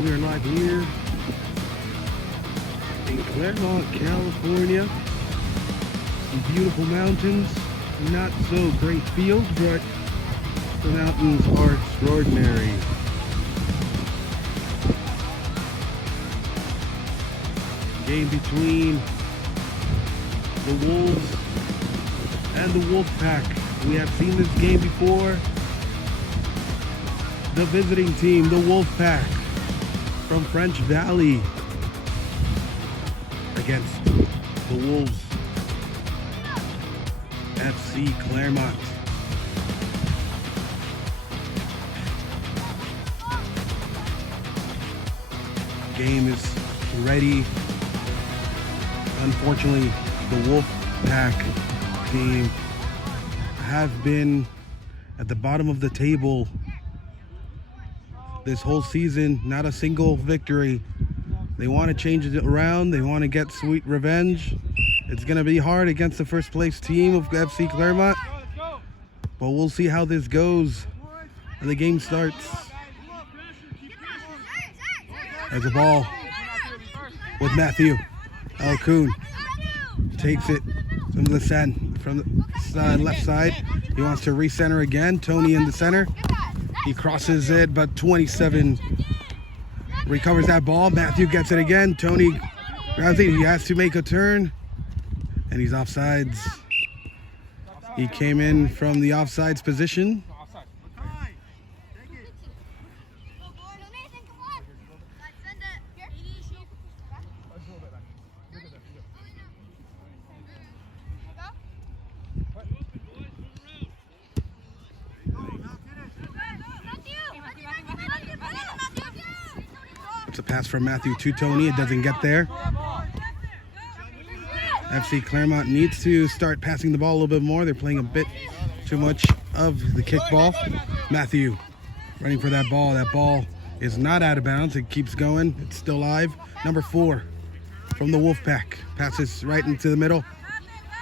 We are live here in Claremont, California. Some beautiful mountains, not so great fields, but the mountains are extraordinary. Game between the Wolves and the Wolfpack. We have seen this game before. The visiting team, the Wolfpack, from French Valley against the Wolves FC Claremont. Game is ready. Unfortunately, the Wolfpack team have been at the bottom of the table this whole season, not a single victory. They want to change it around. They want to get sweet revenge. It's going to be hard against the first place team of FC Claremont, but we'll see how this goes when the game starts. There's a ball with Matthew. Alcoon takes it from the left side. He wants to recenter again. Tony in the center. He crosses it, but 27 recovers that ball. Matthew gets it again. Tony grabs it. He has to make a turn, and he's offsides. He came in from the offsides position. It's a pass from Matthew to Tony. It doesn't get there. FC Claremont needs to start passing the ball a little bit more. They're playing a bit too much of the kickball. Matthew running for that ball. That ball is not out of bounds. It keeps going. It's still alive. Number 4 from the Wolfpack. Passes right into the middle.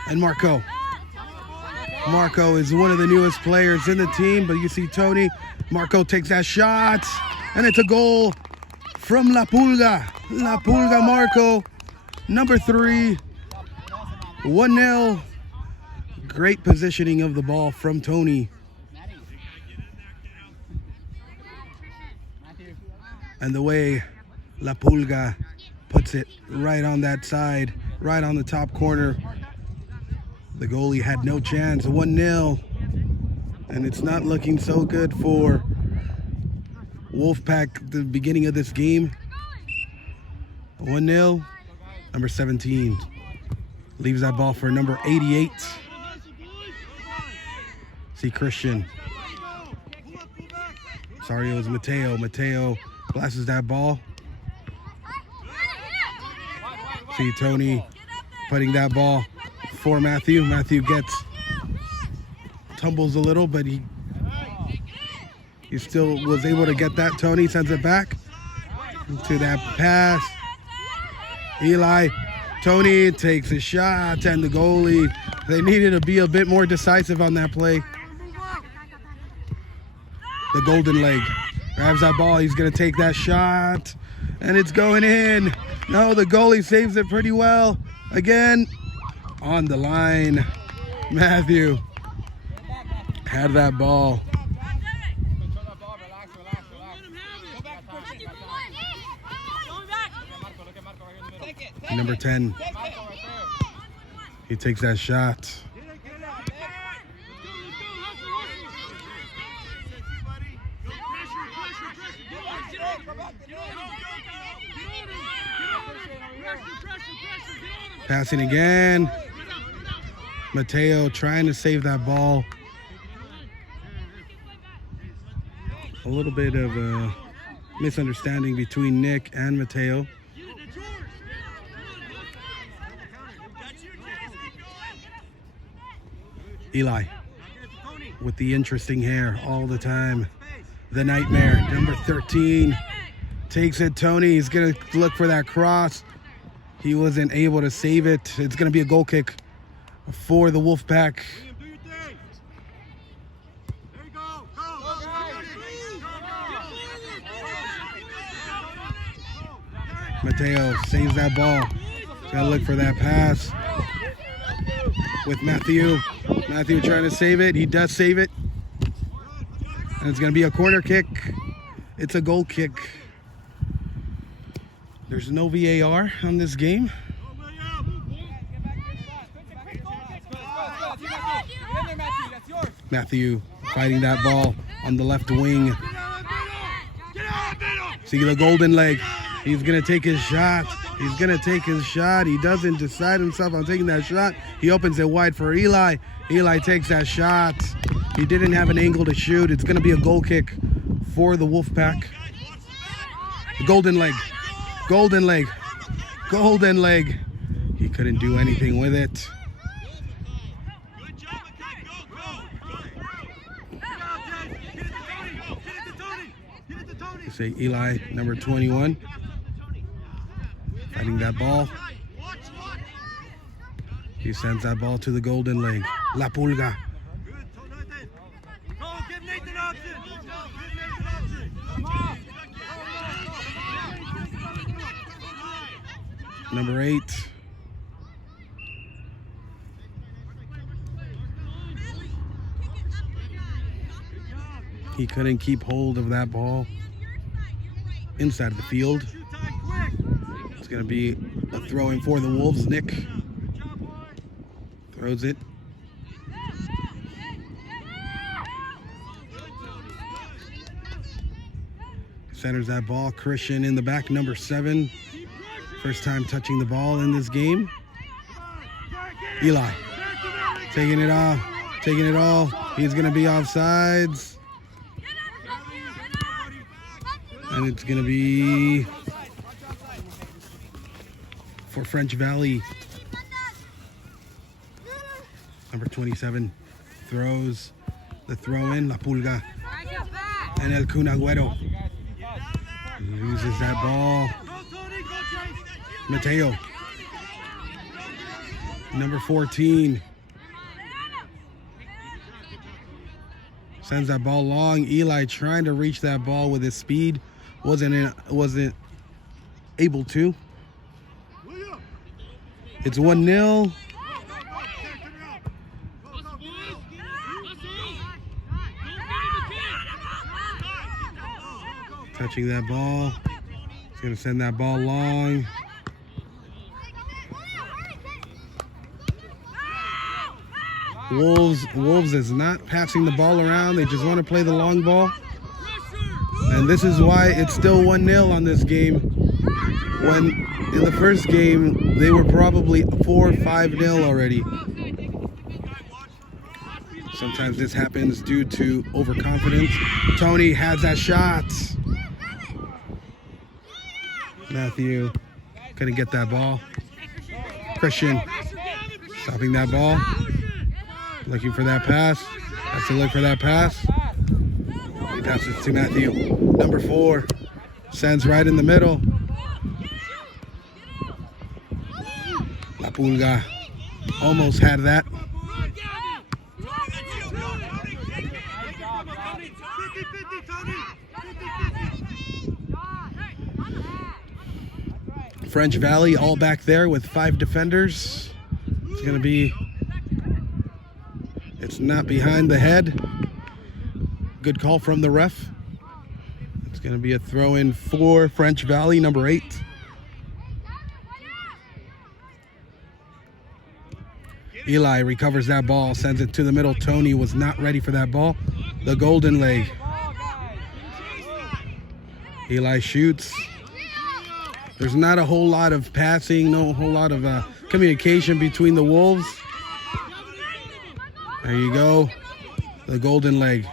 And Marco. Marco is one of the newest players in the team, but you see Tony. Marco takes that shot, and it's a goal from La Pulga. La Pulga Marco, number 3, 1-0. Great positioning of the ball from Tony. And the way La Pulga puts it right on that side, right on the top corner. The goalie had no chance. 1-0. And it's not looking so good for Wolfpack the beginning of this game. 1-0. Number 17 leaves that ball for number 88. See Christian. Sorry, it was Mateo. Mateo glasses that ball. See Tony putting that ball for Matthew. Matthew tumbles a little, but he still was able to get that. Tony sends it back to that pass. Eli, Tony takes a shot, and the goalie, they needed to be a bit more decisive on that play. The golden leg grabs that ball. He's going to take that shot, and it's going in. No, the goalie saves it pretty well. Again, on the line, Matthew had that ball. Number 10, he takes that shot. Passing again. Mateo trying to save that ball. A little bit of a misunderstanding between Nick and Mateo. Eli with the interesting hair all the time. The nightmare, number 13, takes it. Tony, he's going to look for that cross. He wasn't able to save it. It's going to be a goal kick for the Wolfpack. Mateo saves that ball. Gotta look for that pass with Matthew. Matthew trying to save it. He does save it. And it's gonna be a corner kick. It's a goal kick. There's no VAR on this game. Matthew fighting that ball on the left wing. See the golden leg. He's gonna take his shot. He's gonna take his shot. He doesn't decide himself on taking that shot. He opens it wide for Eli. Eli takes that shot. He didn't have an angle to shoot. It's gonna be a goal kick for the Wolfpack. Golden leg. Golden leg. Golden leg. He couldn't do anything with it. Say Eli, number 21, fighting that ball. He sends that ball to the golden leg. La Pulga. Number 8. He couldn't keep hold of that ball inside of the field. It's going to be a throw in for the Wolves. Nick throws it. Centers that ball. Christian in the back, number 7. First time touching the ball in this game. Eli taking it off, taking it all. He's going to be offsides. And it's going to be for French Valley. Number 27 throws the throw in. La Pulga. And El Kun Agüero loses that ball. Mateo. Number 14. Sends that ball long. Eli trying to reach that ball with his speed. Wasn't able to. It's 1-0. Touching that ball. He's gonna send that ball long. Wolves is not passing the ball around. They just want to play the long ball. And this is why it's still 1-0 on this game. When in the first game, they were probably 4-5-0 already. Sometimes this happens due to overconfidence. Tony has that shot. Matthew couldn't get that ball. Christian stopping that ball. Looking for that pass. Has to look for that pass. He passes to Matthew. Number 4 sends right in the middle. La Pulga almost had that. French Valley all back there with 5 defenders. It's going to be... It's not behind the head. Good call from the ref. It's going to be a throw in for French Valley, number 8. Eli recovers that ball, sends it to the middle. Tony was not ready for that ball. The golden leg. Eli shoots. There's not a whole lot of passing, no whole lot of communication between the Wolves. There you go. The golden leg.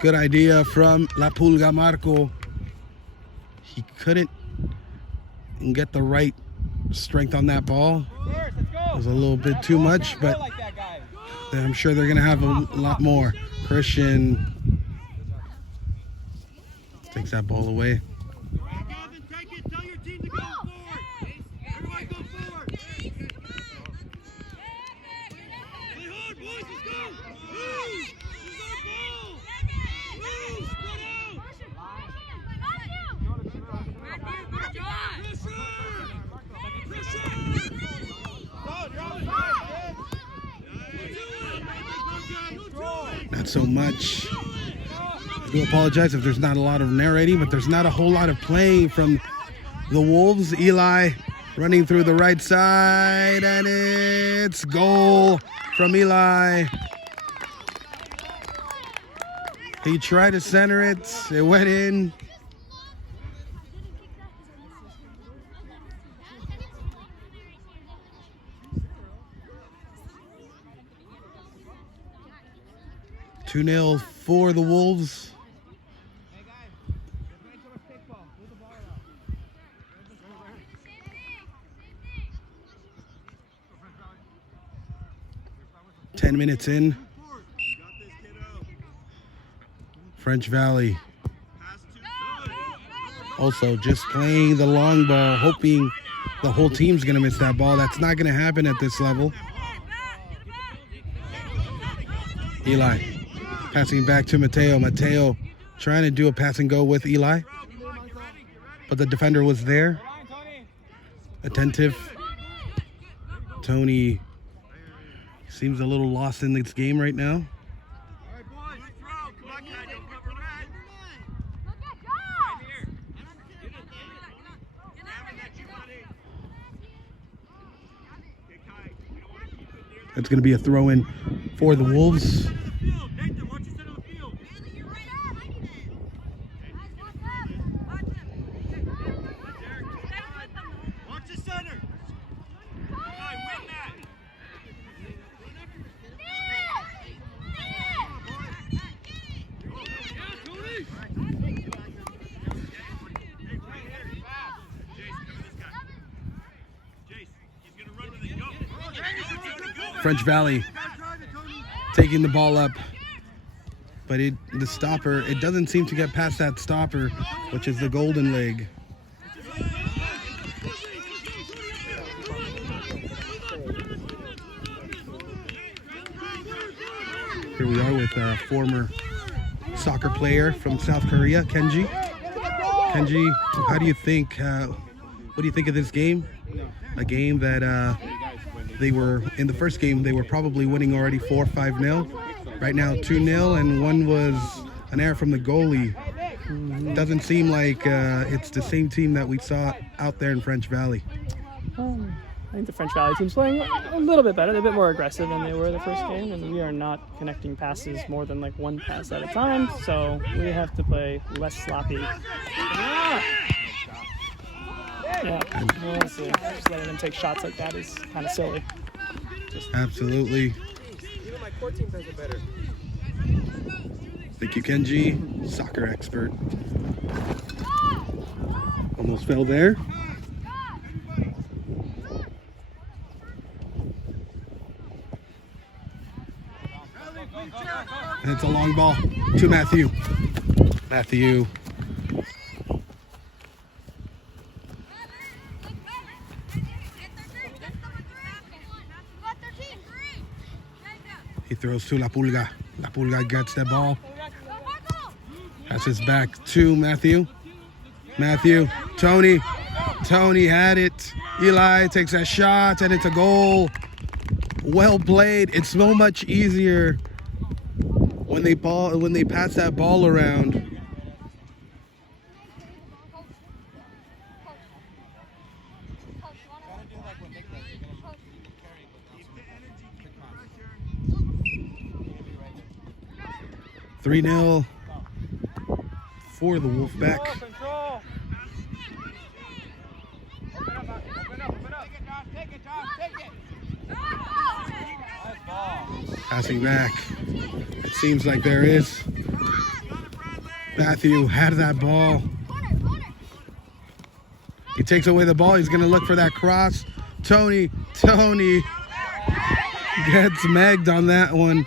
Good idea from La Pulga Marco. He couldn't get the right strength on that ball. It was a little bit too much, but I'm sure they're going to have a lot more. Christian takes that ball away. not so much. I do apologize if there's not a lot of narrating, but there's not a whole lot of playing from the Wolves. Eli running through the right side, and it's goal from Eli. He tried to center it. It went in. Two 2-0 for the Wolves. Ten minutes in. French Valley also just playing the long ball, hoping the whole team's going to miss that ball. That's not going to happen at this level. Eli passing back to Mateo. Mateo trying to do a pass and go with Eli, but the defender was there, attentive. Tony seems a little lost in this game right now. It's going to be a throw-in for the Wolves. French Valley taking the ball up, but the stopper, it doesn't seem to get past that stopper, which is the golden leg. Here we are with a former soccer player from South Korea, Kenji. Kenji, how do you think, what do you think of this game? A game that they were, in the first game, they were probably winning already 4-5-0. Right now, 2-0, and one was an error from the goalie. Doesn't seem like it's the same team that we saw out there in French Valley. I think the French Valley team's playing a little bit better. They're a bit more aggressive than they were the first game, and we are not connecting passes more than like one pass at a time, so we have to play less sloppy. Yeah, we'll see. Just letting them take shots like that is kind of silly. Absolutely. Even my core team does it better. Thank you, Kenji, soccer expert. Almost fell there. And it's a long ball to Matthew. Matthew. He throws to La Pulga. La Pulga gets that ball. Passes back to Matthew. Matthew. Tony. Tony had it. Eli takes a shot, and it's a goal. Well played. It's so much easier when they pass that ball around. Three 0 for the Wolfpack. Passing back. It seems like there is. Matthew had that ball. He takes away the ball. He's going to look for that cross. Tony gets megged on that one.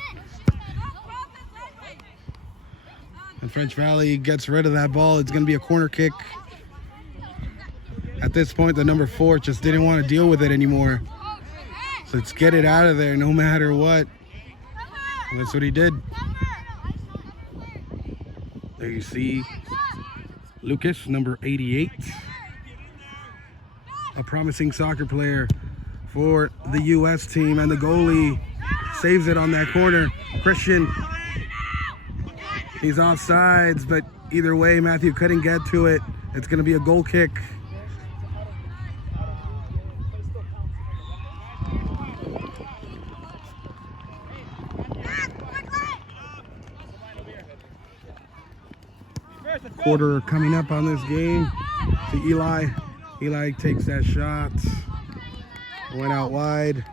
And French Valley gets rid of that ball. It's going to be a corner kick. At this point, the number 4 just didn't want to deal with it anymore. So let's get it out of there no matter what. And that's what he did. There you see Lucas, number 88. A promising soccer player for the U.S. team. And the goalie saves it on that corner. Christian He's offsides, but either way, Matthew couldn't get to it. It's going to be a goal kick. Quarter coming up on this game. To Eli. Eli takes that shot. Went out wide.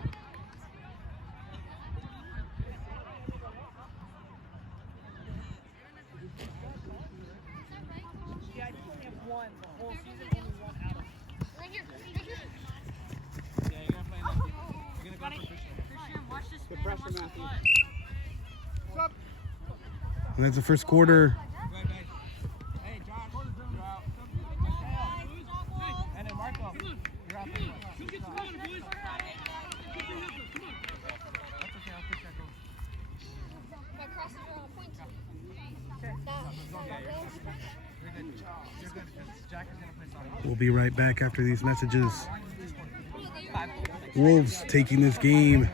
And that's the first quarter. We'll be right back after these messages. Wolves taking this game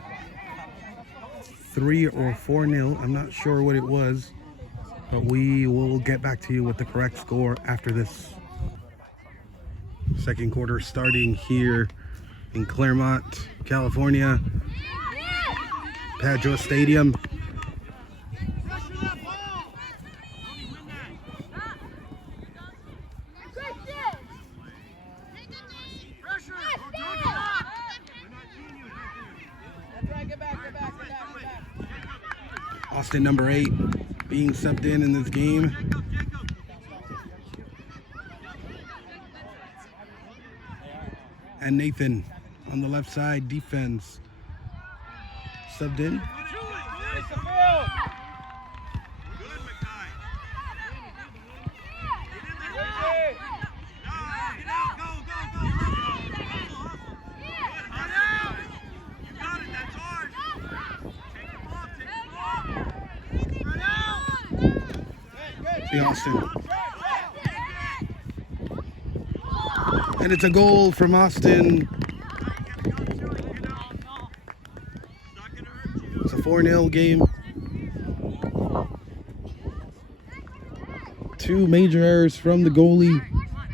3 or 4-0. I'm not sure what it was, but we will get back to you with the correct score after this. Second quarter starting here in Claremont, California. Padua Stadium. Austin, number 8, being subbed in this game. And Nathan on the left side, defense, subbed in. Austin. And it's a goal from Austin. It's a 4-0 game. 2 major errors from the goalie,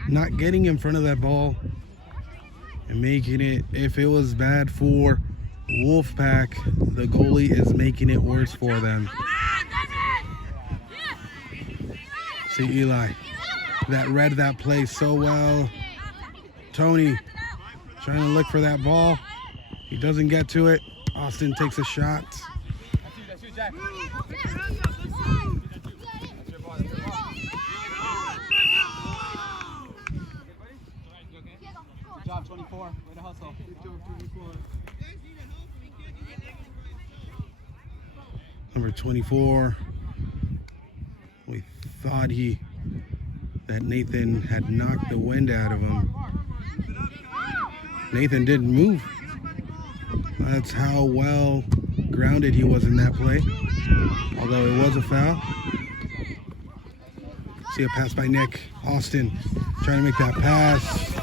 not getting in front of that ball and making it, if it was bad for Wolfpack, the goalie is making it worse for them. See Eli, that read that play so well. Tony trying to look for that ball. He doesn't get to it. Austin takes a shot. Good job, 24. Way to hustle. Number 24. We thought that Nathan had knocked the wind out of him. Nathan didn't move. That's how well grounded he was in that play. Although it was a foul. See a pass by Nick. Austin trying to make that pass.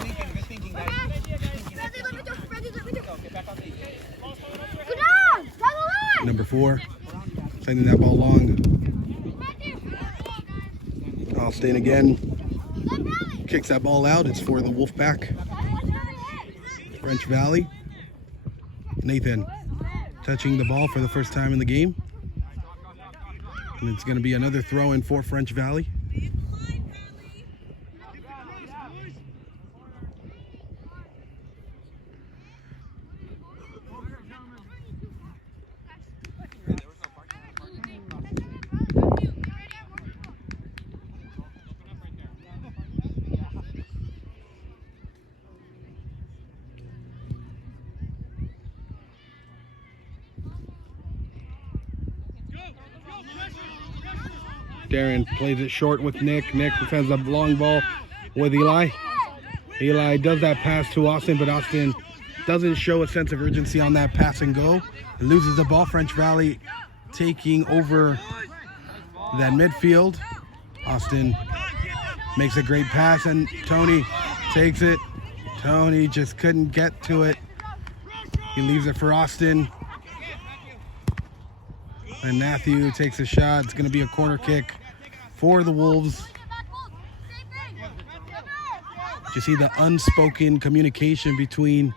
Number 4, sending that ball long. Austin again kicks that ball out. It's for the Wolfpack. French Valley. Nathan touching the ball for the first time in the game. And it's going to be another throw in for French Valley. Darren plays it short with Nick. Nick sends a long ball with Eli. Eli does that pass to Austin, but Austin doesn't show a sense of urgency on that pass and go. It loses the ball. French Valley taking over that midfield. Austin makes a great pass, and Tony takes it. Tony just couldn't get to it. He leaves it for Austin. And Matthew takes a shot. It's going to be a corner kick for the Wolves. You see the unspoken communication between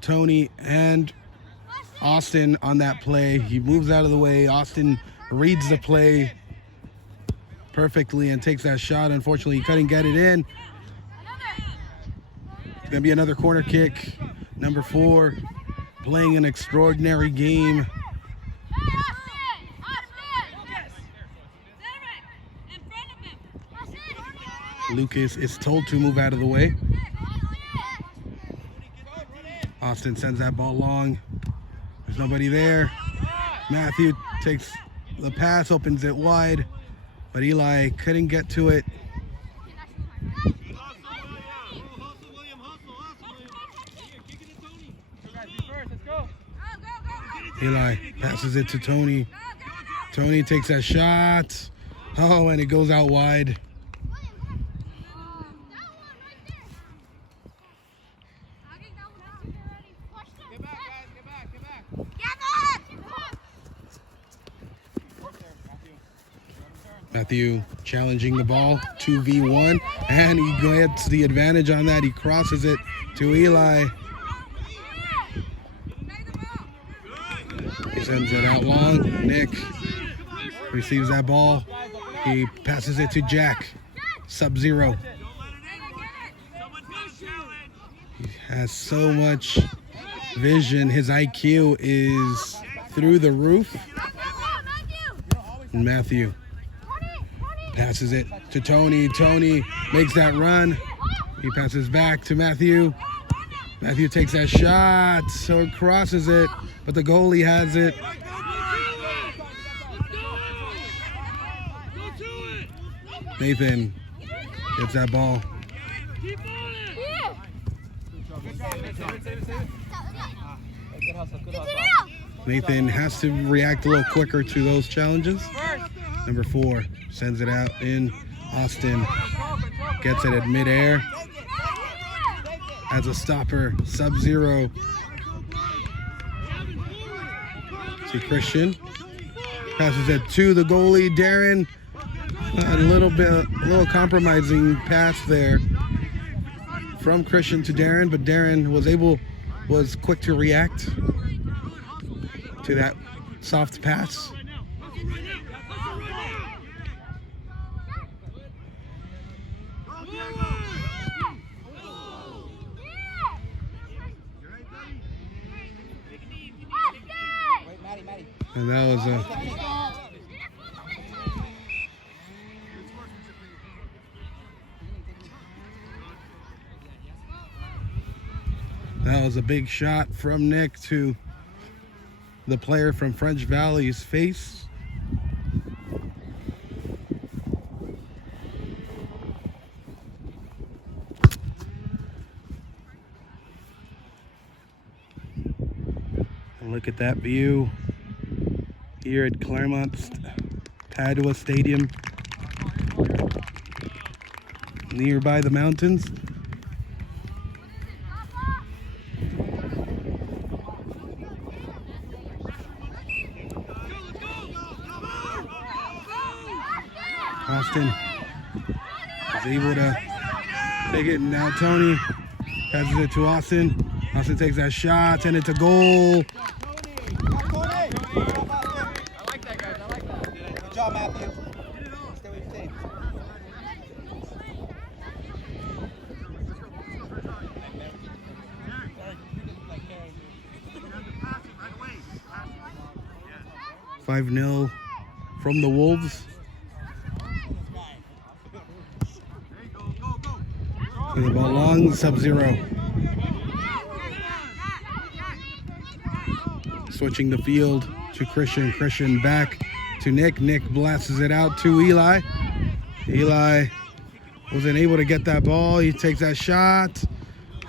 Tony and Austin on that play. He moves out of the way. Austin reads the play perfectly and takes that shot. Unfortunately, he couldn't get it in. It's going to be another corner kick. Number 4 playing an extraordinary game. Lucas is told to move out of the way. Austin sends that ball long. There's nobody there. Matthew takes the pass, opens it wide, but Eli couldn't get to it. Eli passes it to Tony. Tony takes that shot. Oh, and it goes out wide. Matthew challenging the ball, 2v1, and he gets the advantage on that. He crosses it to Eli. He sends it out long. Nick receives that ball. He passes it to Jack, Sub-Zero. He has so much vision. His IQ is through the roof. And Matthew passes it to Tony. Tony makes that run. He passes back to Matthew. Matthew takes that shot, so it crosses it, but the goalie has it. Nathan gets that ball. Nathan has to react a little quicker to those challenges. Number 4 sends it out in. Austin gets it at midair. As a stopper, Sub-Zero. See Christian passes it to the goalie, Darren. A little compromising pass there from Christian to Darren, but Darren was quick to react to that soft pass. And that was a big shot from Nick to the player from French Valley's face. And look at that view here at Claremont Padua Stadium, nearby the mountains. Austin is able to take it. Now Tony passes it to Austin. Austin takes that shot, and it's a goal. Good job, Matthew. Stay with your team. Five 5-0 from the Wolves. And the ball long, Sub-Zero. Switching the field to Christian. Christian back to Nick. Nick blasts it out to Eli. Eli wasn't able to get that ball. He takes that shot.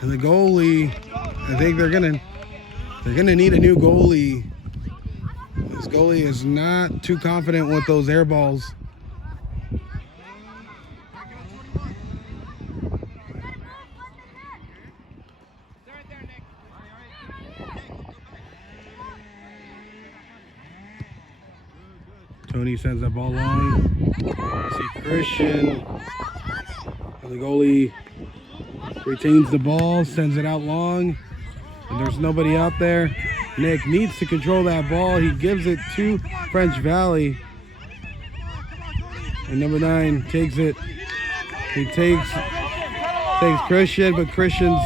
And the goalie, I think they're gonna need a new goalie. This goalie is not too confident with those air balls. Tony sends that ball long. See Christian. And the goalie retains the ball, sends it out long. And there's nobody out there. Nick needs to control that ball. He gives it to French Valley. And number 9 takes it. He takes Christian, but Christian's...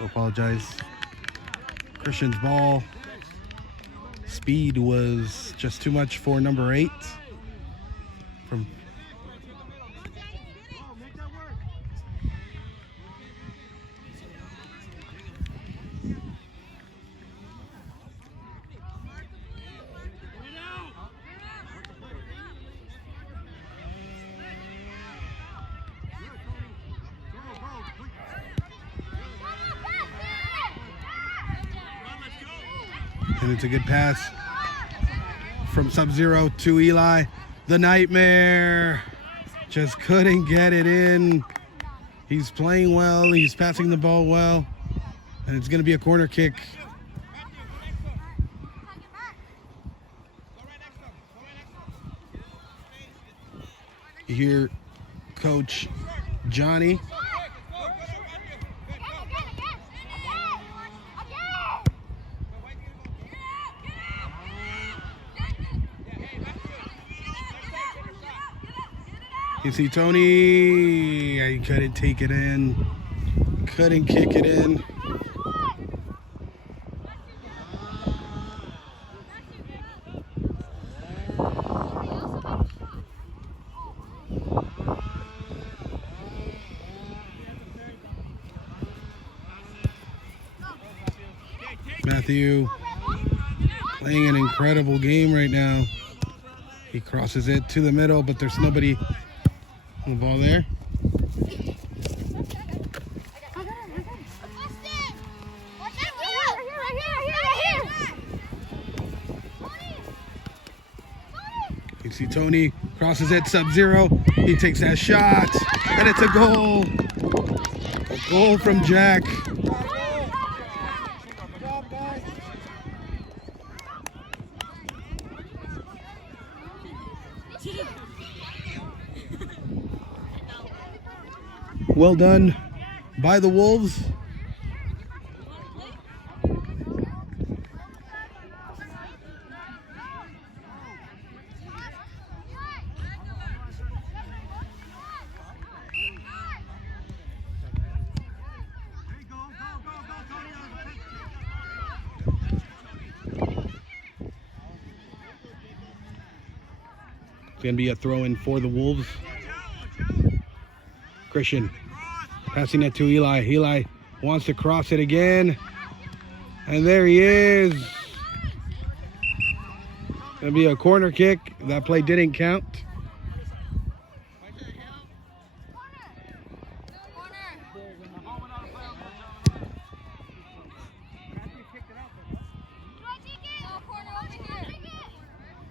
apologize. Christian's ball speed was just too much for number 8. From and it's a good pass from Sub-Zero to Eli. The Nightmare just couldn't get it in. He's playing well. He's passing the ball well. And it's going to be a corner kick. You hear Coach Johnny. You see Tony, he couldn't take it in, couldn't kick it in. Matthew playing an incredible game right now. He crosses it to the middle, but there's nobody on the ball there. You see Tony crosses it, Sub-Zero. He takes that shot, and it's a goal. A goal from Jack. Well done by the Wolves. It's going to be a throw-in for the Wolves. Christian passing it to Eli. Eli wants to cross it again. And there he is. Going to be a corner kick. That play didn't count.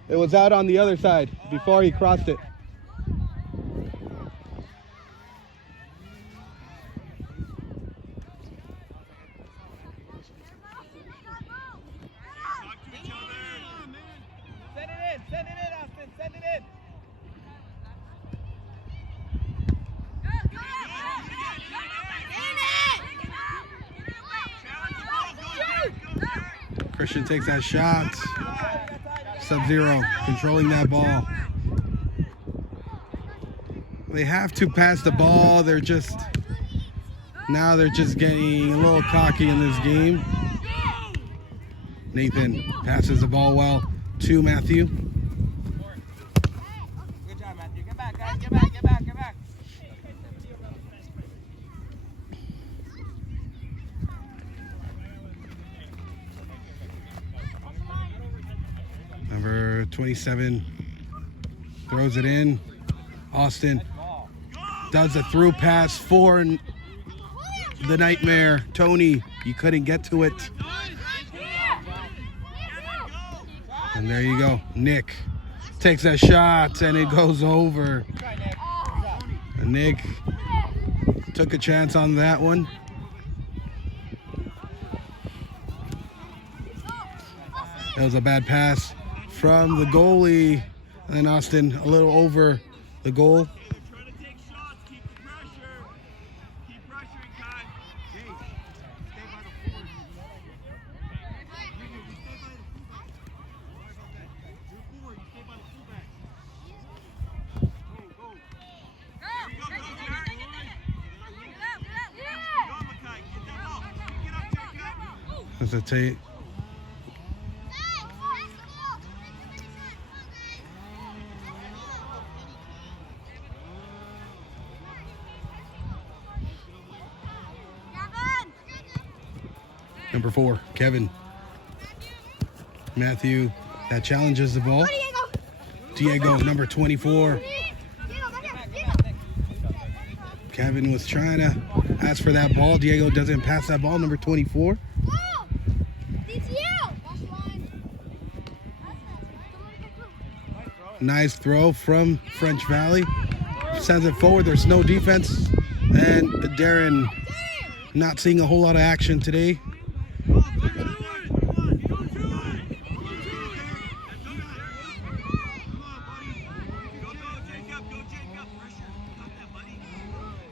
It was out on the other side before he crossed it. Send it in, Austin. Send it in. Christian takes that shot. Sub-Zero controlling that ball. They have to pass the ball. They're just getting a little cocky in this game. Nathan passes the ball well to Matthew. Good job, Matthew. Get back, guys. Get back, get back, get back. Number 27 throws it in. Austin does a through pass for the Nightmare. Tony, you couldn't get to it. And there you go. Nick takes that shot and it goes over. And Nick took a chance on that one. That was a bad pass from the goalie. And then Austin a little over the goal. Hesitate. Number 4, Kevin. Matthew, that challenges the ball. Diego, number 24. Kevin was trying to ask for that ball. Diego doesn't pass that ball, number 24. Nice throw from French Valley. Sends it forward. There's no defense. And Darren not seeing a whole lot of action today.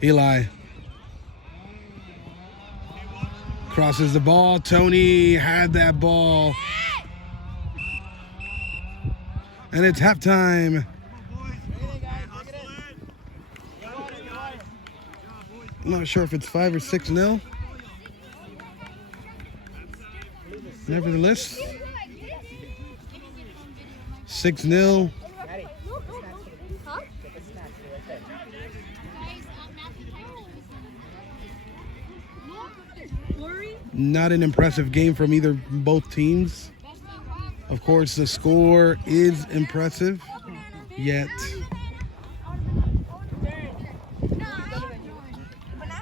Eli crosses the ball. Tony had that ball. And it's halftime. I'm not sure if it's 5 or 6-0. Nevertheless, 6-0. Not an impressive game from both teams. Of course, the score is impressive, yet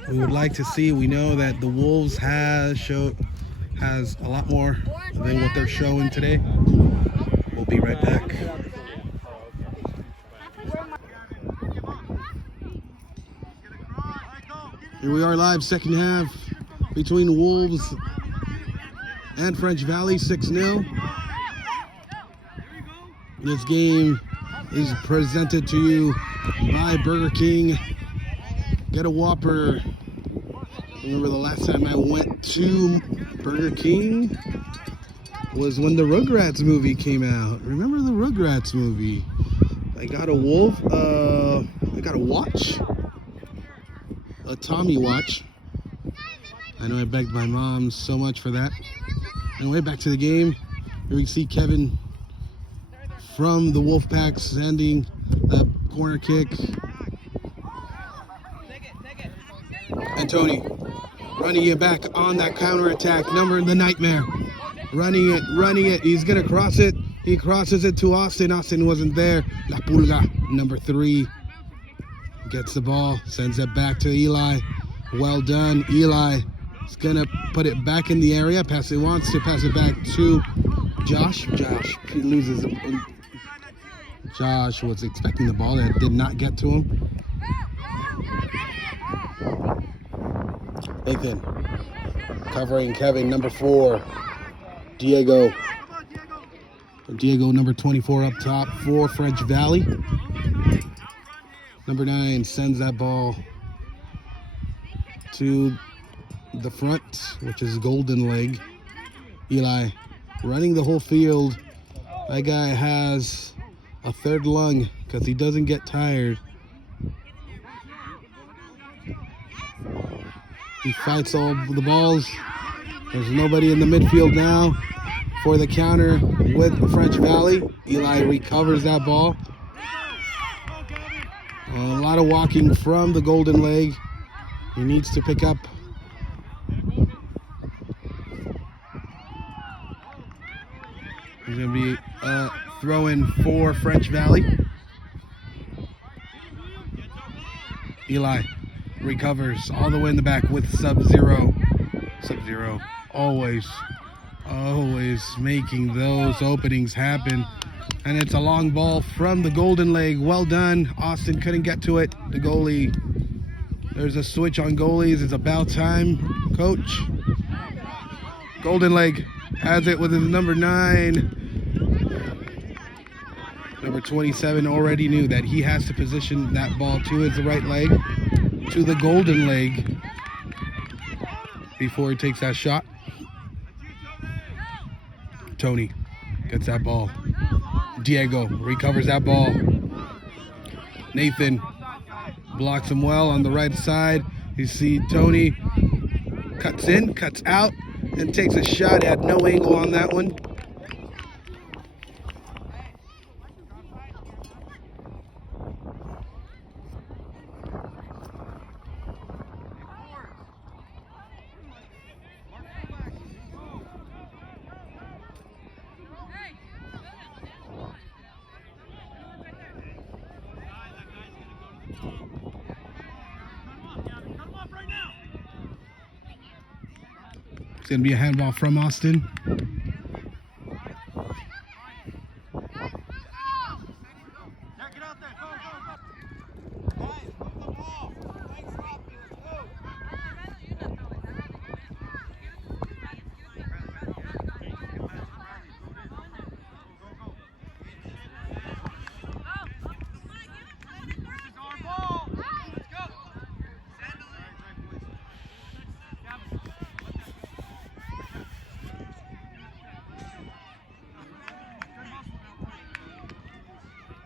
we would like to see. We know that the Wolves has a lot more than what they're showing today. We'll be right back. Here we are live, second half between Wolves and French Valley, 6-0. This game is presented to you by Burger King. Get a Whopper. Remember the last time I went to Burger King was when the Rugrats movie came out. Remember the Rugrats movie? I got a I got a watch. A Tommy watch. I know I begged my mom so much for that. Anyway, back to the game. Here we see Kevin from the Wolfpack sending the corner kick. And Tony running it back on that counterattack. The Nightmare. Running it. He's going to cross it. He crosses it to Austin. Austin wasn't there. La Pulga, number 3. Gets the ball. Sends it back to Eli. Well done. Eli is going to put it back in the area. Wants to pass it back to Josh. He loses it. Josh was expecting the ball. That did not get to him. Nathan covering Kevin, number 4. Diego, number 24 up top for French Valley. Number 9 sends that ball to the front, which is Golden Leg. Eli running the whole field. That guy has a third lung because he doesn't get tired. He fights all the balls. There's nobody in the midfield now for the counter with French Valley. Eli recovers that ball. A lot of walking from the Golden Leg. He needs to pick up. There's going to be a throw-in for French Valley. Eli recovers all the way in the back with Sub-Zero. Sub-Zero always making those openings happen. And it's a long ball from the Golden Leg. Well done. Austin couldn't get to it. The goalie. There's a switch on goalies. It's about time, coach. Golden Leg has it with his number 9. Number 27 already knew that he has to position that ball to his right leg, to the golden leg, before he takes that shot. Tony gets that ball. Diego recovers that ball. Nathan blocks him well on the right side. You see Tony cuts in, cuts out, and takes a shot. He had no angle on that one. It's going to be a handball from Austin.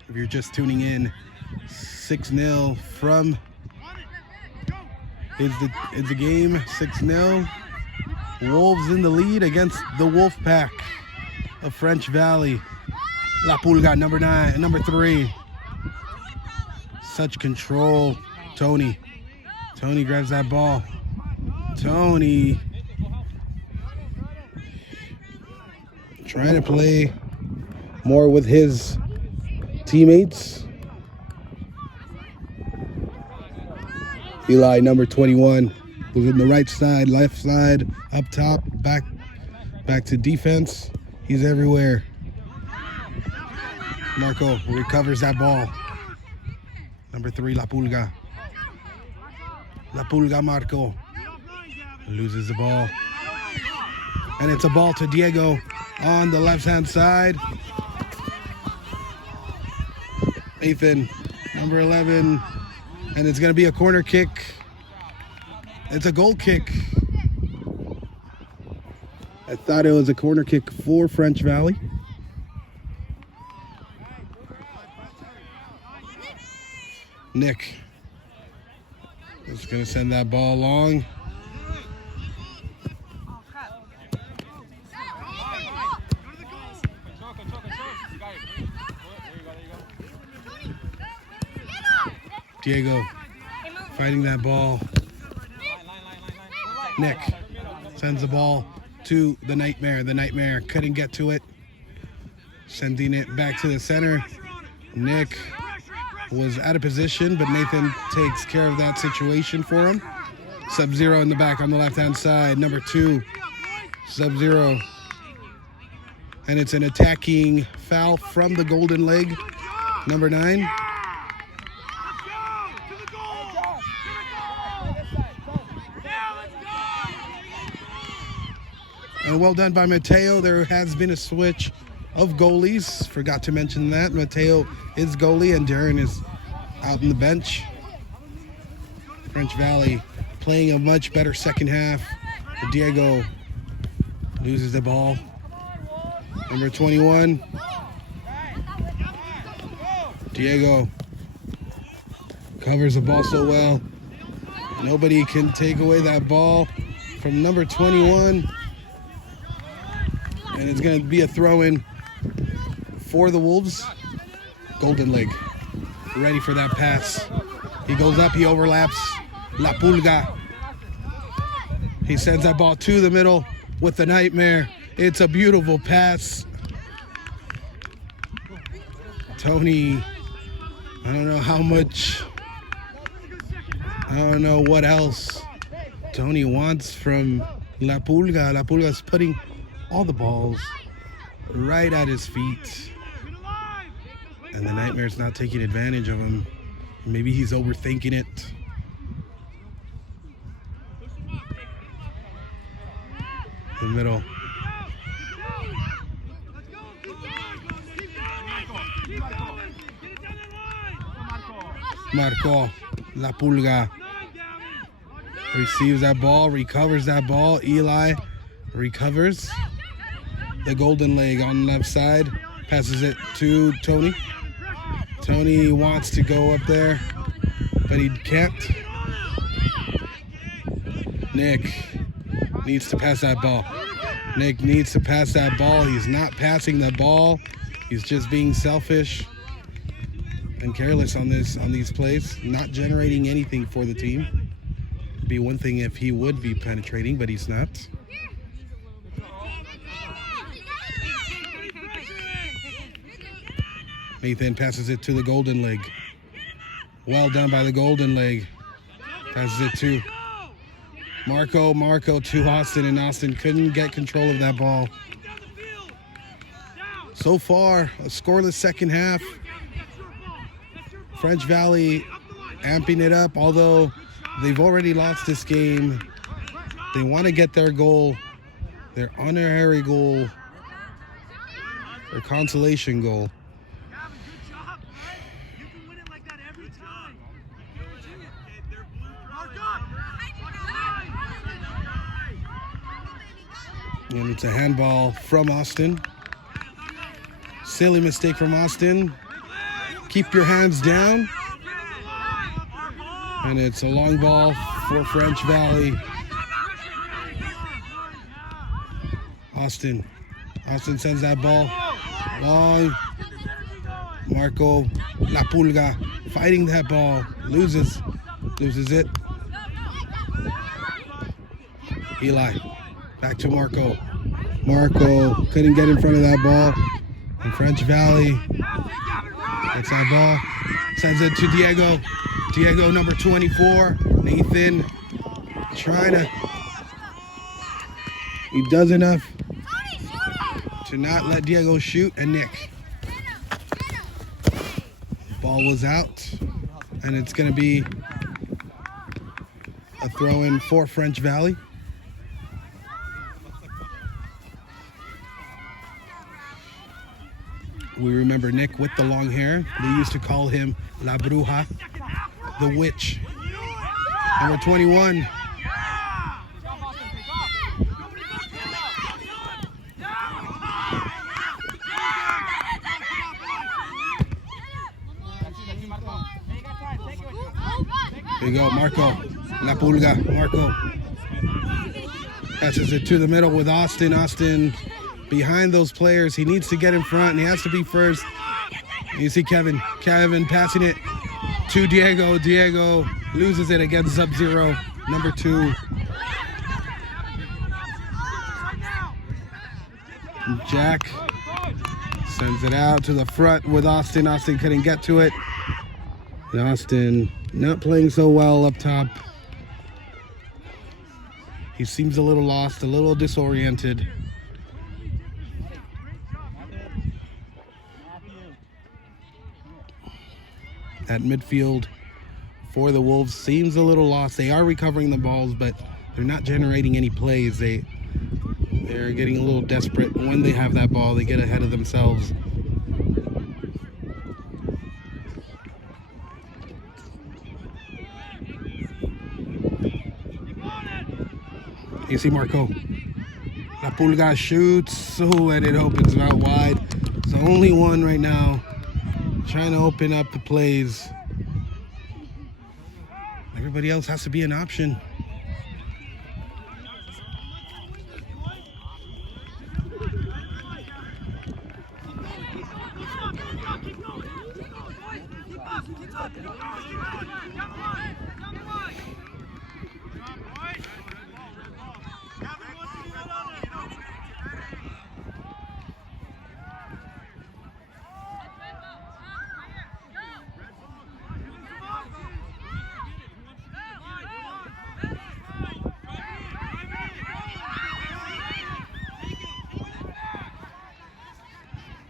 If you're just tuning in, 6-0 from is the game. 6-0. Wolves in the lead against the Wolf Pack of French Valley. La Pulga, number 3. Such control. Tony grabs that ball. Tony trying to play more with his teammates. Eli, number 21, was in the right side, left side, up top, back to defense. He's everywhere. Marco recovers that ball. Number 3, La Pulga. La Pulga Marco loses the ball. And it's a ball to Diego on the left-hand side. Nathan, number 11, and it's going to be a corner kick. It's a goal kick. I thought it was a corner kick for French Valley. Nick is going to send that ball long. Diego fighting that ball. Nick sends the ball to the Nightmare. The Nightmare couldn't get to it. Sending it back to the center. Nick was out of position, but Nathan takes care of that situation for him. Sub-Zero in the back on the left-hand side. Number 2, Sub-Zero. And it's an attacking foul from the golden leg. Number 9. And well done by Mateo. There has been a switch of goalies. Forgot to mention that. Mateo is goalie and Darren is out on the bench. French Valley playing a much better second half. Diego loses the ball. Number 21. Diego covers the ball so well. Nobody can take away that ball from number 21. And it's going to be a throw-in for the Wolves. Golden leg, ready for that pass. He goes up, he overlaps. La Pulga. He sends that ball to the middle with the Nightmare. It's a beautiful pass. Tony, I don't know how much, I don't know what else Tony wants from La Pulga. La Pulga's putting all the balls right at his feet. And the Nightmare's not taking advantage of him. Maybe he's overthinking it. In the middle. Marco La Pulga receives that ball, recovers that ball. Eli recovers the golden leg on the left side, passes it to Tony. Tony wants to go up there, but he can't. Nick needs to pass that ball. Nick needs to pass that ball. He's not passing the ball. He's just being selfish and careless on these plays, not generating anything for the team. It'd be one thing if he would be penetrating, but he's not. Nathan passes it to the golden leg. Well done by the golden leg. Passes it to Marco to Austin, and Austin couldn't get control of that ball. So far, a scoreless second half. French Valley amping it up, although they've already lost this game. They want to get their goal, their honorary goal, their consolation goal. And it's a handball from Austin. Silly mistake from Austin. Keep your hands down. And it's a long ball for French Valley. Austin sends that ball long. Marco La Pulga fighting that ball. Loses it. Eli. Back to Marco. Marco couldn't get in front of that ball. And French Valley gets that ball. Sends it to Diego. Diego, number 24. Nathan trying to... He does enough to not let Diego shoot. And Nick. Ball was out. And it's going to be a throw-in for French Valley. We remember Nick with the long hair. They used to call him La Bruja, the witch. Number 21. There you go, Marco. La Pulga, Marco. Passes it to the middle with Austin. Austin behind those players. He needs to get in front, and he has to be first. You see Kevin passing it to Diego. Diego loses it against Sub-Zero, number 2. Jack sends it out to the front with Austin. Austin couldn't get to it. And Austin not playing so well up top. He seems a little lost, a little disoriented. At midfield for the Wolves seems a little lost. They are recovering the balls, but they're not generating any plays. They're getting a little desperate. When they have that ball, they get ahead of themselves. You see Marco. La Pulga shoots, and it opens out wide. It's the only one right now. Trying to open up the plays. Everybody else has to be an option.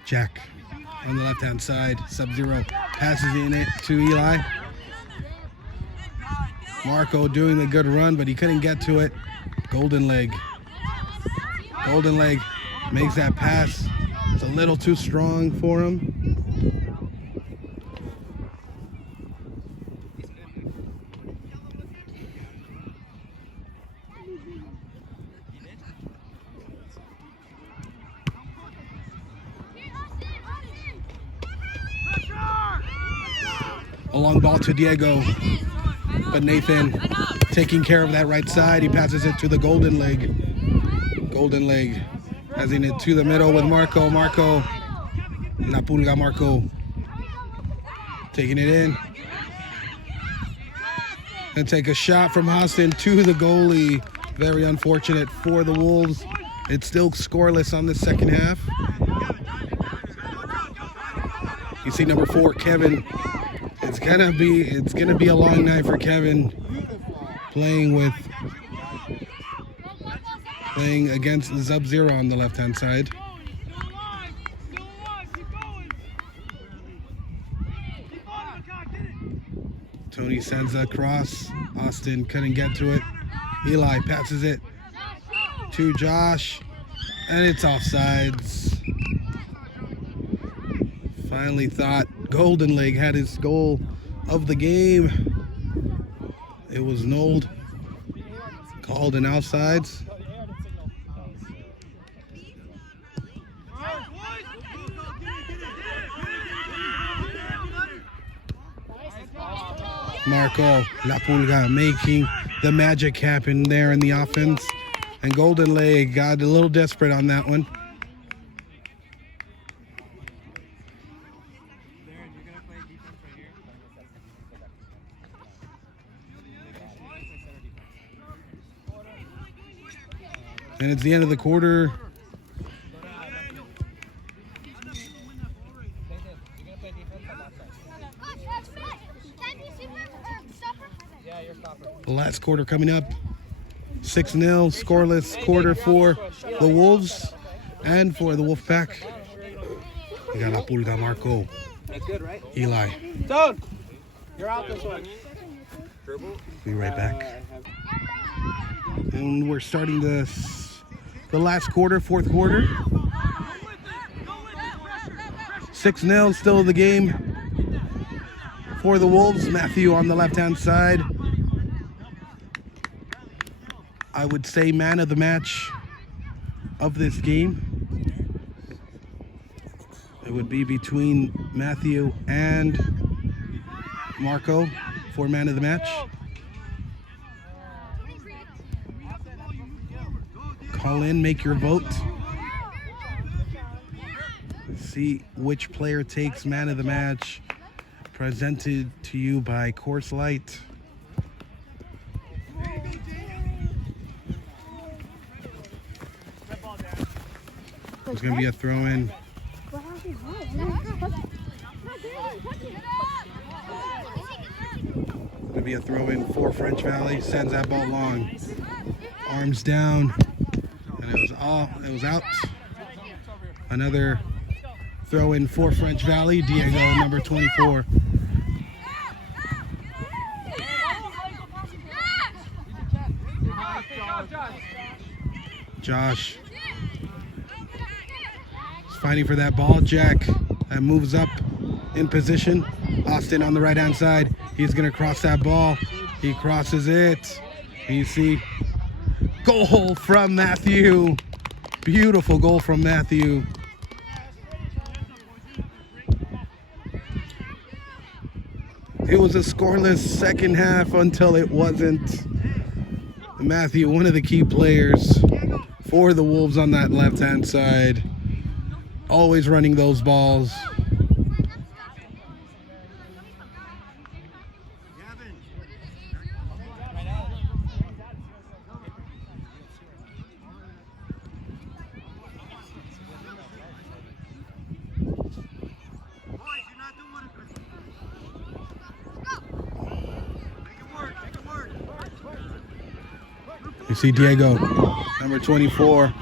Jack on the left-hand side. Sub-Zero passes in it to Eli. Marco doing the good run, but he couldn't get to it. Golden leg. Golden leg makes that pass. It's a little too strong for him. A long ball to Diego. But Nathan taking care of that right side. He passes it to the Golden Leg. Golden Leg passing it to the middle with Marco. Marco. La Pulga Marco. Taking it in. And take a shot from Austin to the goalie. Very unfortunate for the Wolves. It's still scoreless on the second half. You see number 4, Kevin. It's gonna be a long night for Kevin playing against the Sub-Zero on the left-hand side. Tony sends that cross. Austin couldn't get to it. Eli passes it to Josh, and it's offsides. Finally thought Golden Leg had his goal of the game. It was nulled, called an offsides. Marco La Pulga making the magic happen there in the offense. And Golden Leg got a little desperate on that one. And it's the end of the quarter. The last quarter coming up. 6-0, scoreless quarter for the Wolves and for the Wolfpack. We got La Pulga Marco. That's good, right? Eli. Stone! You're out this one. Be right back. And we're starting the last quarter, fourth quarter. 6-0, still the game for the Wolves. Matthew on the left-hand side. I would say man of the match of this game. It would be between Matthew and Marco for man of the match. Call in, make your vote. See which player takes man of the match. Presented to you by Course Light. There's going to be a throw-in. Going to be a throw-in for French Valley. Sends that ball long. Arms down. And it was out. Another throw-in for French Valley. Diego, number 24. Josh. Fighting for that ball. Jack that moves up in position. Austin on the right hand side. He's gonna cross that ball. He crosses it. And you see goal from Matthew. Beautiful goal from Matthew. It was a scoreless second half until it wasn't. Matthew, one of the key players for the Wolves on that left hand side. Always running those balls. You see Diego, number 24.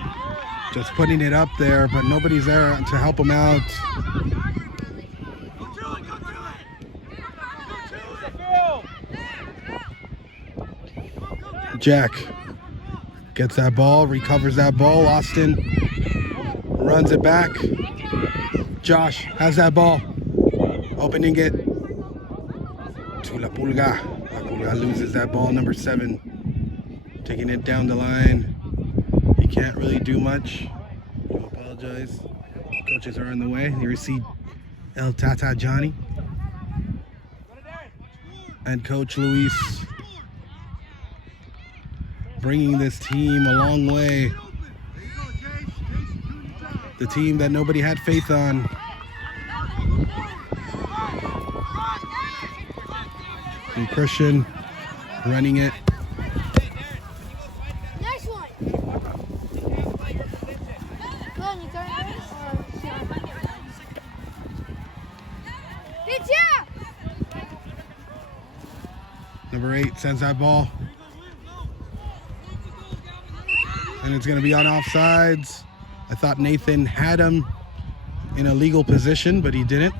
Just putting it up there, but nobody's there to help him out. Jack gets that ball, recovers that ball. Austin runs it back. Josh has that ball, opening it to La Pulga. La Pulga loses that ball, number 7, taking it down the line. He can't really do much. I apologize. Coaches are on the way. Here we see El Tata Johnny. and Coach Luis bringing this team a long way. The team that nobody had faith on. And Christian running it. Next one. Number 8 sends that ball. And it's going to be on offsides. I thought Nathan had him in a legal position, but he didn't.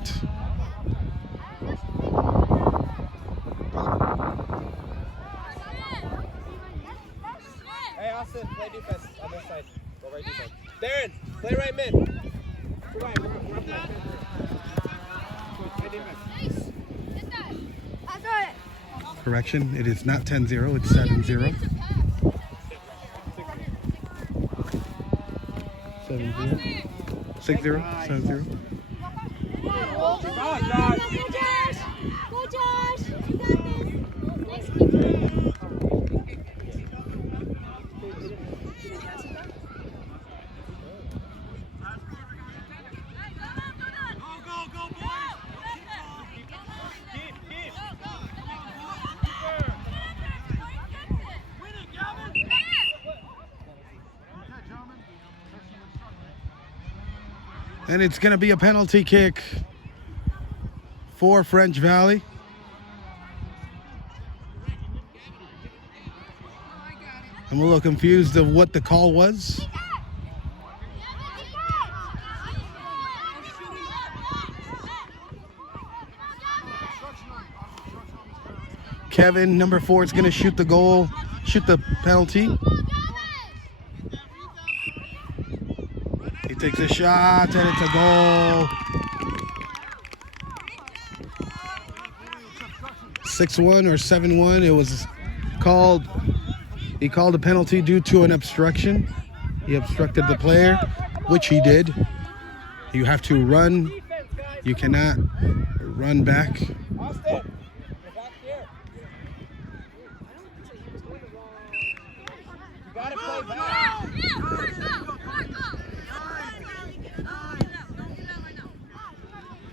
Hey, Austin, play defense on this side. Go right defense. Darren, play right mid. To right, we're up left. Play defense. I got it. Correction, it is not 10-0, it's 7-0. 7-0. 6-0, 7-0. Go, Josh! Go, Josh! You got this. Next keeper. And it's going to be a penalty kick for French Valley. I'm a little confused of what the call was. Kevin, number 4, is going to shoot the goal, shoot the penalty. He takes a shot and it's a goal. 6-1 or 7-1. It was called. He called a penalty due to an obstruction. He obstructed the player, which he did. You have to run. You cannot run back. Austin, you're back here. You gotta play back.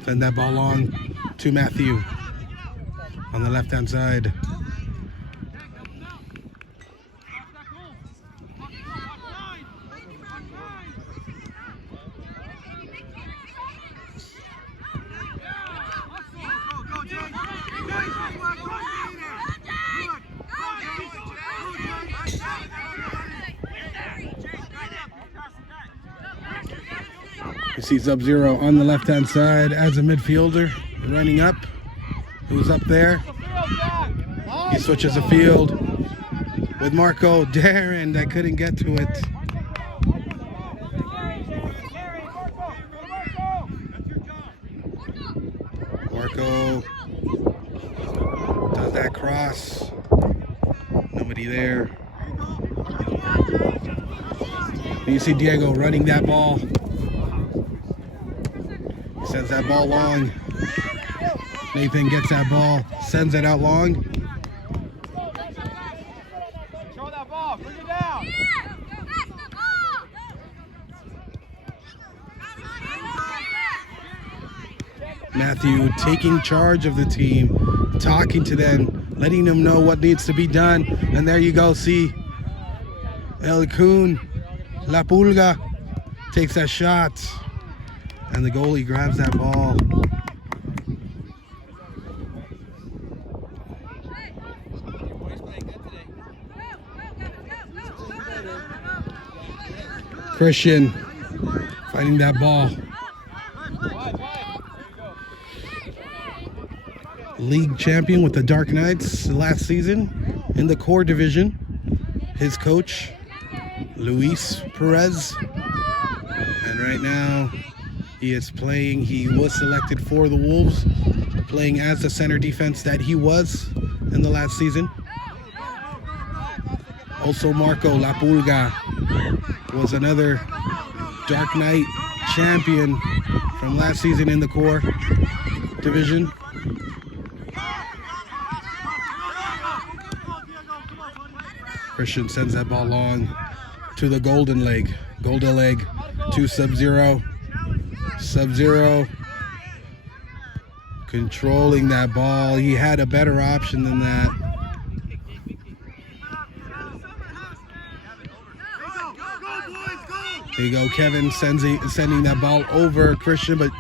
Send that ball on to Matthew on the left-hand side. You see Sub-Zero on the left-hand side as a midfielder running up. Who's up there? He switches the field with Marco Darren that couldn't get to it. Marco does that cross. Nobody there. And you see Diego running that ball. Sends that ball long. Nathan gets that ball, sends it out long. Show that ball, bring it down. Matthew taking charge of the team, talking to them, letting them know what needs to be done. And there you go, see El Kun, La Pulga takes that shot. And the goalie grabs that ball. Christian fighting that ball. League champion with the Dark Knights last season in the core division. His coach, Luis Perez. And right now, he is playing. He was selected for the Wolves, playing as the center defense that he was in the last season. Also, Marco La Pulga was another Dark Knight champion from last season in the core division. Christian sends that ball long to the Golden Leg. Golden Leg to Sub-Zero. Sub-Zero controlling that ball. He had a better option than that. There you go, Kevin sending that ball over Christian, but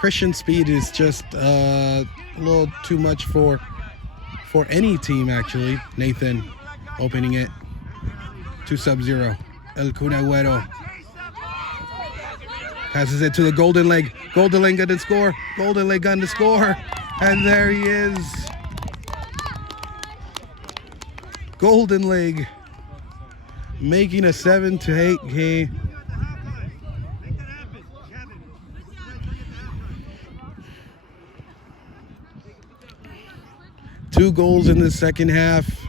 Christian's speed is just a little too much for any team, actually. Nathan opening it to Sub-Zero. El Cunagüero passes it to the Golden Leg. Golden Leg going to score. Golden Leg going to score. And there he is. Golden Leg making a 7-8 game. Two goals in the second half.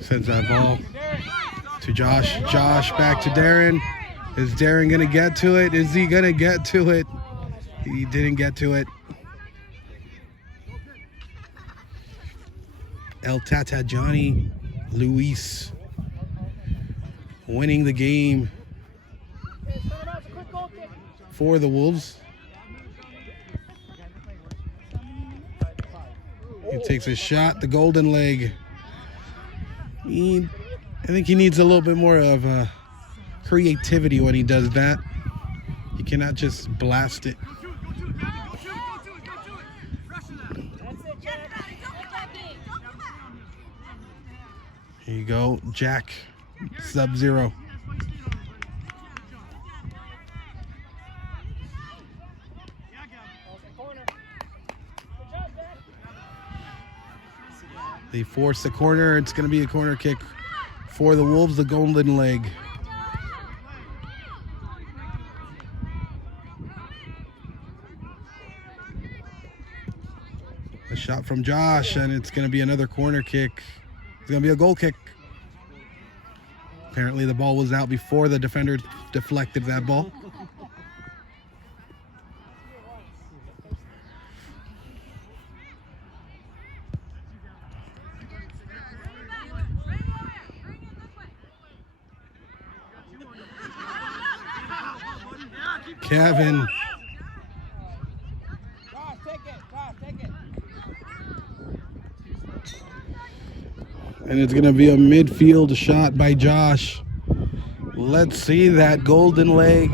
Sends that ball to Josh. Josh back to Darren. Is Darren going to get to it? Is he going to get to it? He didn't get to it. El Tata Johnny Luis winning the game for the Wolves. He takes a shot, the Golden Leg. I think he needs a little bit more of creativity when he does that. He cannot just blast it. Here you go, Jack, Sub-Zero. They force the corner. It's going to be a corner kick for the Wolves, the Golden Leg. A shot from Josh, and it's going to be another corner kick. It's going to be a goal kick. Apparently the ball was out before the defender deflected that ball. Kevin. And it's going to be a midfield shot by Josh. Let's see that Golden Leg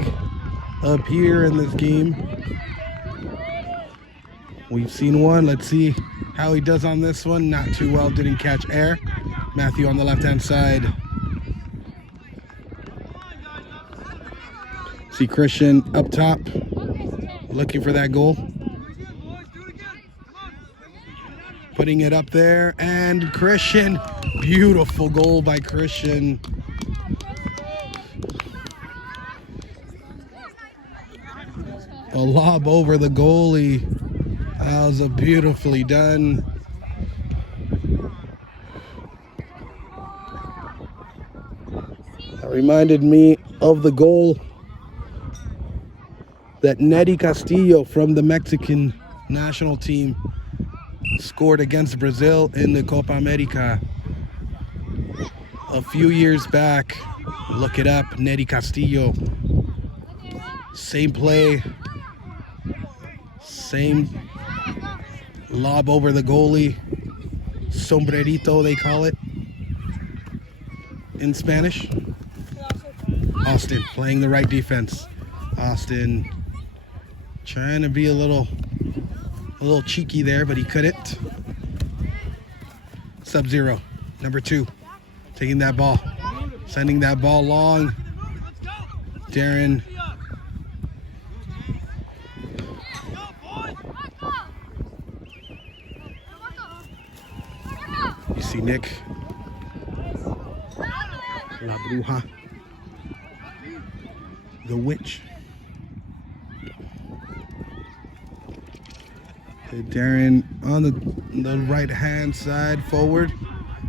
appear in this game. We've seen one. Let's see how he does on this one. Not too well. Didn't catch air. Matthew on the left-hand side. See Christian up top, looking for that goal. Putting it up there, and Christian, beautiful goal by Christian. A lob over the goalie. That was beautifully done. That reminded me of the goal that Neri Castillo from the Mexican national team scored against Brazil in the Copa America a few years back. Look it up, Neri Castillo. Same play, same lob over the goalie, sombrerito they call it in Spanish. Austin playing the right defense. Austin trying to be a little cheeky there, but he couldn't. Sub-Zero, number 2, taking that ball, sending that ball long. Darren. You see Nick. La Bruja. The Witch. Darren on the right hand side forward.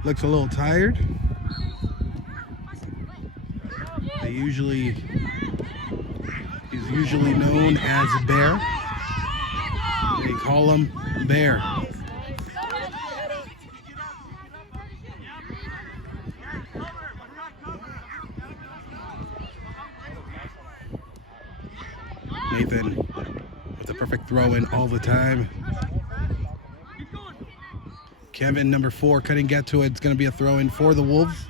Looks a little tired. He's usually known as Bear. They call him Bear. Nathan with a perfect throw in all the time. Kevin, number 4, couldn't get to it. It's going to be a throw in for the Wolves.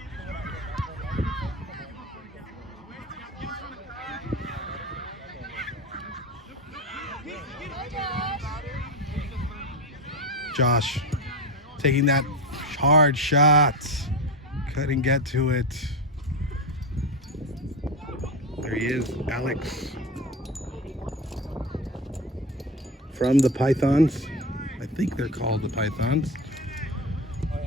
Josh taking that hard shot. Couldn't get to it. There he is, Alex. From the Pythons. I think they're called the Pythons.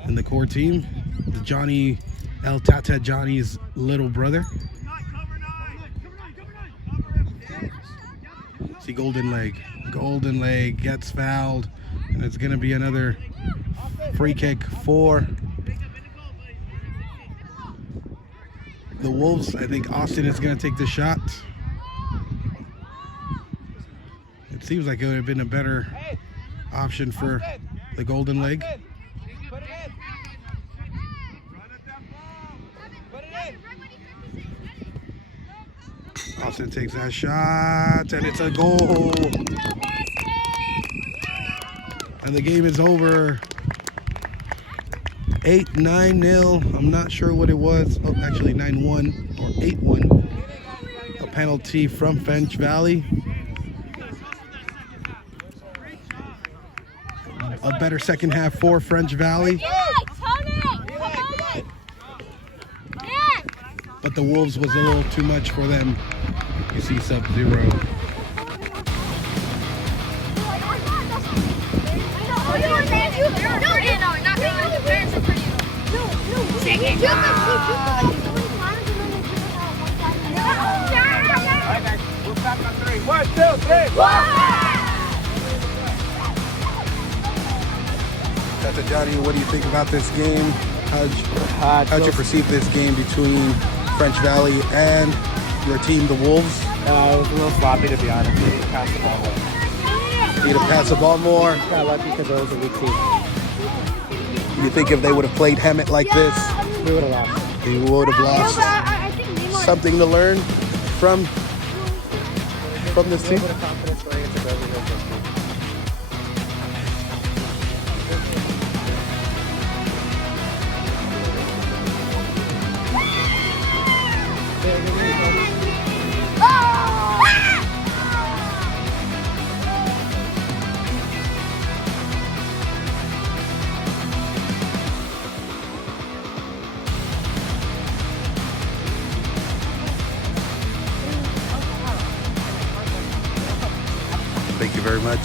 And the core team. The Johnny, El Tata Johnny's little brother. See Golden Leg. Golden Leg gets fouled. And it's going to be another free kick for the Wolves. I think Austin is going to take the shot. It seems like it would have been a better option for the Golden Leg. Austin takes that shot, and it's a goal. And the game is over. 8-9-0. I'm not sure what it was. Oh, actually 9-1 or 8-1. A penalty from French Valley. A better second half for French Valley. But the Wolves was a little too much for them. You see Sub-Zero. One, two, three. Tata Johnny, what do you think about this game? How'd you perceive this game between French Valley and your team, the Wolves? It was a little sloppy, to be honest. We didn't pass the ball well. Need to pass the ball more. Got lucky because it was a weak team. You think if they would have played Hemet like this, We would have lost. they would have lost? Something to learn from this A team? little bit of confidence going into the regular season. Thank you very much.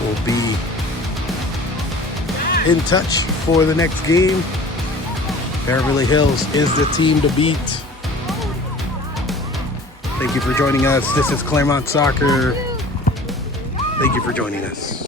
We'll be in touch for the next game. Beverly Hills is the team to beat. Thank you for joining us. This is Claremont Soccer. Thank you for joining us.